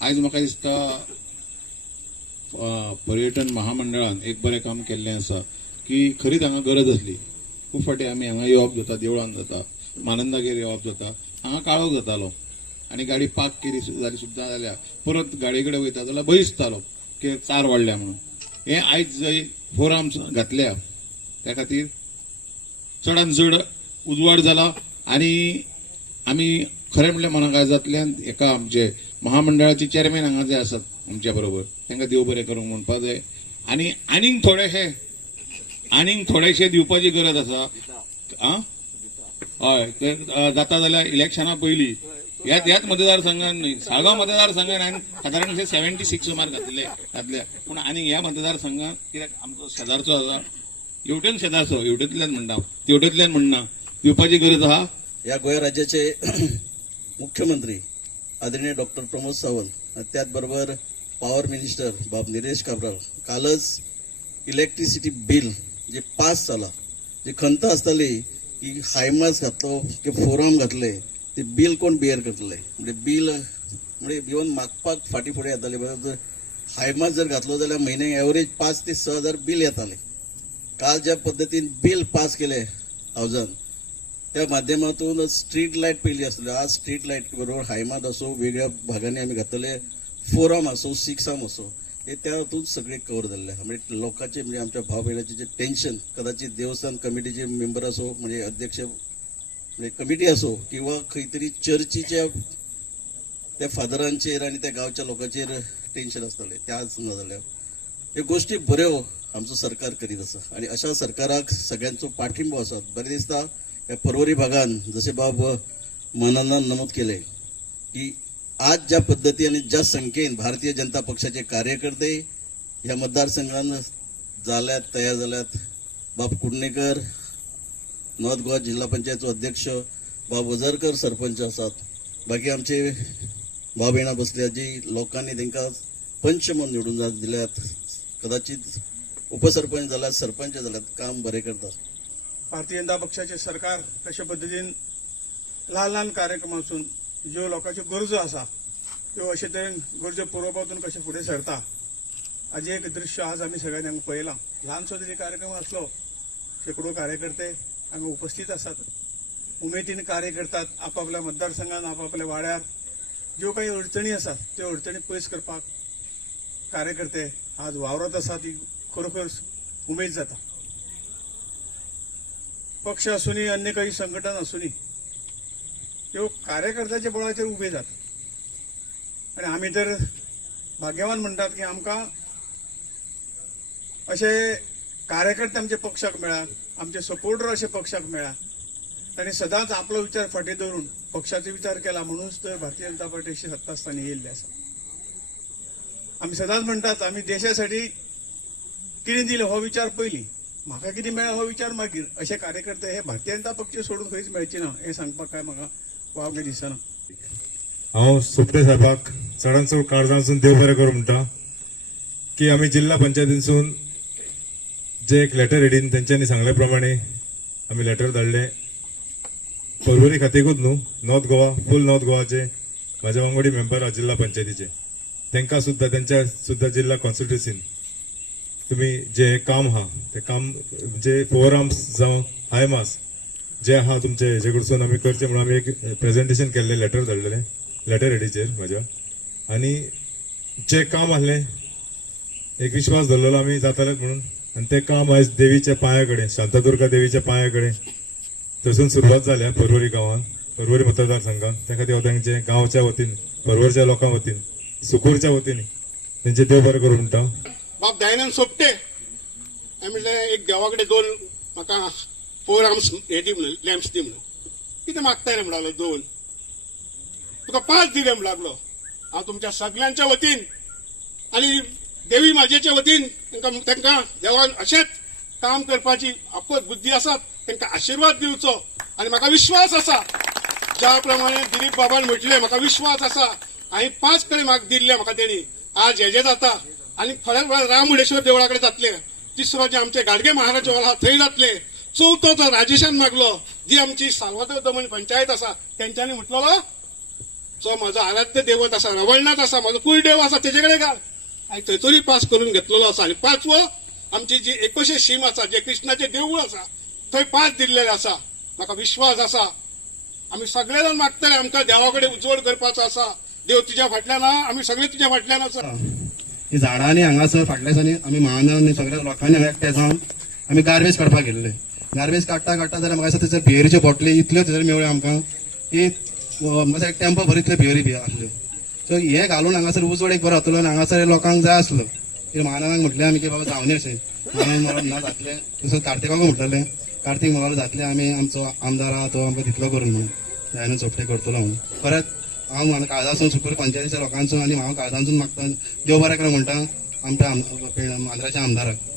आज म्हाका दिसता पर्यटन महामंडळान एक बरें काम केल्लें आसा की खरीच हांगा गरज आसली. खूब फाटी आमी हांगा येवप जाता, देवळान जाता, मानंदागेर येवप जाता, हांगा काळोख जातालो आनी गाडी पार्क केली जाली सुद्दां जाल्यार परत गाडये कडेन वयता जाल्यार भंय दिसतालो की चार वाडल्या म्हणून. हे आयज जंय 4 आर्म्स घातल्या त्या खातीर चडांत चड उजवाड जाला आनी आमी खरें म्हणल्यार मनाक आयजांतल्यान एका आमचे महामंडळाचे चेअरमॅन हांगा जे आसात आमच्या बरोबर तांकां देव बरें करूंक म्हणपा जाय. आनी आनीक थोडेशे दिवपाची गरज आसा. हय ते जाता जाल्यार इलेक्शना पयलीं ह्याच मतदारसंघात न्हय, साळगांव मतदारसंघात हांवें सादारण 76 सुमार घातल्या. पूण आनीक ह्या मतदारसंघात कित्याक आमचो शेजारचो आसा, हेवटेन शेजारचो, हेवटेंतल्यान म्हणटा, तेवटेंतल्यान म्हणना, दिवपाची गरज आहा. या गोंय राज्याचे मुख्यमंत्री आदरणीय डॉक्टर प्रमोद सावंत आणि त्याचबरोबर पॉवर मिनिस्टर बाब निलेश काब्राल कालच इलेक्ट्रिसिटी बिल जे पास जाला, जी खंत आसताली की हायमास घातलो की 4 आर्म घातले, ते बिल कोण बियर करतले. म्हणजे बिल म्हणजे इवन मागपाक फाटी फुडें येताले. जर हायमास जर घातलो जाल्यार म्हयन्याक एवरेज 5 ते 6 हजार बिल येताले. काल ज्या पद्दतीन बिल पास केले हावजान, त्या माध्यमातून स्ट्रीट लाईट पहिली असले, आज स्ट्रीट लाईट बरोबर हायमात असो, वेगळ्या भागांनी आम्ही घातले, 4 आर्म असो, 6 आर्म असो, हे त्या हातून सगळे कव्हर झाले. म्हणजे लोकांचे म्हणजे आमच्या भाव बहिणाचे जे टेन्शन, कदाचित देवस्थान कमिटीचे मेंबर असो, म्हणजे अध्यक्ष म्हणजे कमिटी असो, किंवा खंय तरी चर्चीच्या त्या फादरांचेर आणि त्या गावच्या लोकांचेर टेन्शन असताले, ते आज न जाल्या. हे गोष्टी बऱ्यो आमचं सरकार करीत आसा आणि अशा सरकाराक सगळ्यांचो पाठिंबो आसा. बरें दिसता या पर्वरी भागान जसे बाब मानंदान नमूद केले की आज ज्या पद्धती आणि ज्या संख्येन भारतीय जनता पक्षाचे कार्यकर्ते ह्या मतदारसंघान जाल्यात, तयार जाल्यात. बाब कुडणेकर नॉर्थ गोवा जिल्हा पंचायतचो अध्यक्ष, बाब वजरकर सरपंच आसात, बाकी आमचे भाव भयणां बसल्या जी लोकांनी तांकां पंच म्हणून निवडून दिल्यात. कदाचित उपसरपंच जाल्यात, सरपंच जाल्यात, काम बरें करतात. भारतीय जनता पक्षाचे सरकार कशा पद्धतीन ल्हान ल्हान कार्यक्रमांसून ज्यो लोकांच्यो गरजो आसा त्यो अशे तरेन गरजो पुरोवपातून कशें फुडें सरता हाजें एक दृश्य आज आमी सगळ्यांनी हांगा पळयलां. ल्हानसो तरी कार्यक्रम आसलो, शेकडो कार्यकर्ते हांगा उपस्थित आसात, उमेदीन कार्य करतात. आपापल्या मतदारसंघात, आपापल्या वाड्यार ज्यो काही अडचणी आसात त्यो अडचणी पयस करपाक कार्यकर्ते आज वावरत आसात. ही खरोखर उमेद जाता. पक्ष असूनी, अन्य काही संघटना असूनी, ह्यो कार्यकर्त्याच्या बळाचेर उभे जातात आणि आमी तर भाग्यवान म्हणटात की आमकां अशे कार्यकर्ते आमच्या पक्षाक मेळ्ळा, आमचे सपोर्टर अशे पक्षाक मेळ्ळा. तांणी सदांच आपलो विचार फाटीं दवरून पक्षाचो विचार केला, म्हणूनच तर भारतीय जनता पार्टीची सत्ता स्थानी येयल्ले आसा. आमी सदांच म्हणटात आमी देशासाठी कितें दिलें हो विचार पयलीं, म्हाका कितें मेळ्ळा हो विचार मागीर. अशे कार्यकर्ते हे भारतीय जनता पक्ष सोडून खंयच मेळचे ना हें सांगपाक काय म्हाका वावगे दिसना. हांव सोपटे साहेबाक चडांत चड काळजांसून देव बरें करूं म्हणटा की आमी जिल्हा पंचायतीसून जे एक लेटर हेडीन तेंच्यांनी सांगले प्रमाणे आमी लेटर धाडले. पर्वरी खातीरच न्हू, नॉर्थ गोवा, फूल नॉर्थ गोवाचे म्हाजे वांगडी मेंबर आहा जिल्हा पंचायतीचे, तांकां सुद्दां तेंच्या सुद्दां जिल्हा कॉन्स्टिट्युन्सीन तुम्ही जे काम आहा ते काम म्हणजे 4 आर्म्स जावं हायमास जे आहा तुमचे हेजे कडसून आमी करचे म्हणून आमी एक प्रेझेंटेशन केल्लें, लेटर धाडलेलें लेटर हेडीचेर म्हाज्या. आनी जे काम आसलें एक विश्वास धरलेलो आमी जातालेच म्हणून, आनी तें काम आयज देवीच्या पांया कडेन, शांतादुर्गा देवीच्या पांया कडेन थंयसून सुरवात जाल्या पर्वरी गांवांत, पर्वरी मतदारसंघात. त्या खातीर हांव तेंचे गांवच्या वतीन, पर्वरच्या लोकां वतीन, सुकूरच्या वतीन तेंचे देव बरें करूं म्हणटा. बाब दयानंद सोपटे हांवें म्हणलें एक देवा कडेन 2 म्हाका 4 आर्म्स हे दी म्हणून, लॅम्प्स दी म्हणून. कितें मागताले म्हणलो 2, तुका 5 दिले म्हणून लागलो. हांव तुमच्या सगळ्यांच्या वतीन आनी देवी माजेच्या वतीन तांकां देवान अशेंच काम करपाची आपत बुद्धी आसात, तांकां आशिर्वाद दिवचो. आनी म्हाका विश्वास आसा ज्या प्रमाणे दिलीप बाबान म्हटलें, म्हाका विश्वास आसा हांवें 5 कडेन म्हाका दिल्ले म्हाका तेणी. आज हेजे जाता आनी थोड्या राम मुर्डेश्वर देवळा कडेन जातले. 3रो जे आमचे गाडगे महाराज हॉल आहा थंय जातले. 4थो जो राजेशान मागलो, जी आमची सालवादोर दमन पंचायत आसा तेंच्यांनी म्हटलेलो जो माझा आराध्य दैवत असा रवळनाथ असा माझा कुलदेव असा तेजे कडेन घाल आणि थंयतरी पास करून घेतलेलो असा आणि 5वो आमची जी 21 शीम आसा जे कृष्णाचे देवूळ आसा थंय 5 दिल्लेले आसा म्हाका विश्वास आसा आमी सगळे जाण मागतले आमकां देवा कडेन उजवड करपाचो आसा देव तुज्या फाटल्यान आहा आमी सगळे तुज्या फाटल्यान आसा ही झाडांनी हांगासर फाटल्या दिसांनी आमी महानगरांनी सगळ्या लोकांनी हांगा एकठांय जावन आमी गार्बेज काडपाक गेल्ले गार्बेज काडटा जाल्यार म्हाका दिसता थंयसर बियरीच्यो बॉटली इतल्यो थंयसर मेवळ्यो आमकां की म्हाका एक टेम्पो भर इतल्यो बियरी बी आसल्यो सो हे घालून हांगासर उजवड एक बरो जातलो आनी हांगासर लोकांक जाय आसलो की महानगरांक म्हटलें आमी की बाबा जावनी अशें म्हणून मला ना जातलें तसो कार्तिकाक म्हटलेलें कार्तिक म्हाका जातलें आमी आमचो आमदार आहा तो आमकां दितलो करून म्हणून दयानंद सोपटे करतलो म्हणून परत हांव म्हाका काळजासून सुकूर पंचायतीच्या लोकांचो आनी हांव काळजांसून मागता देव बरें करूं म्हणटा आमच्या आंध्राच्या आमदाराक